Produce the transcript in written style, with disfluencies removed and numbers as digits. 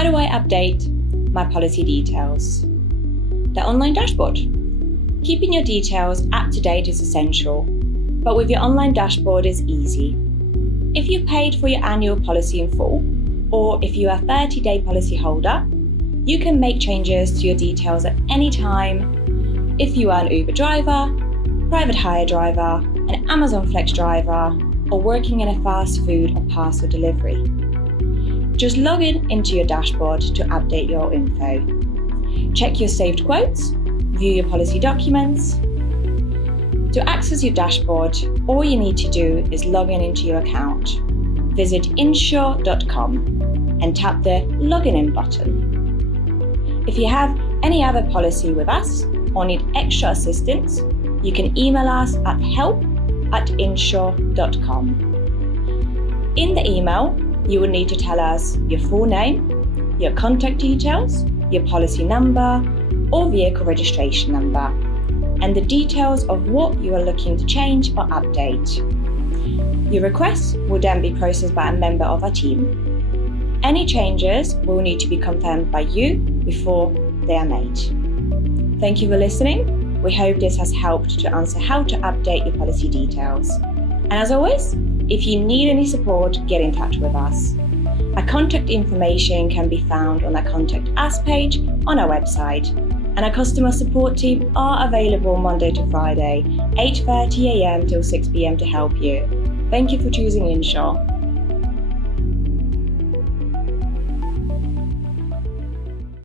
How do I update my policy details? The online dashboard. Keeping your details up to date is essential, but with your online dashboard is easy. If you've paid for your annual policy in full, or if you are a 30-day policy holder, you can make changes to your details at any time. If you are an Uber driver, private hire driver, an Amazon Flex driver, or working in a fast food or parcel delivery. Just log into your dashboard to update your info. Check your saved quotes, view your policy documents. To access your dashboard, all you need to do is log into your account. Visit INSHUR.com and tap the Login In button. If you have any other policy with us or need extra assistance, you can email us at help@inshur.com. In the email, you will need to tell us your full name, your contact details, your policy number or vehicle registration number, and the details of what you are looking to change or update. Your request will then be processed by a member of our team. Any changes will need to be confirmed by you before they are made. Thank you for listening. We hope this has helped to answer how to update your policy details. And as always, if you need any support, get in touch with us. Our contact information can be found on our Contact Us page on our website, and our customer support team are available Monday to Friday, 8:30 a.m. till 6 p.m. to help you. Thank you for choosing INSHUR.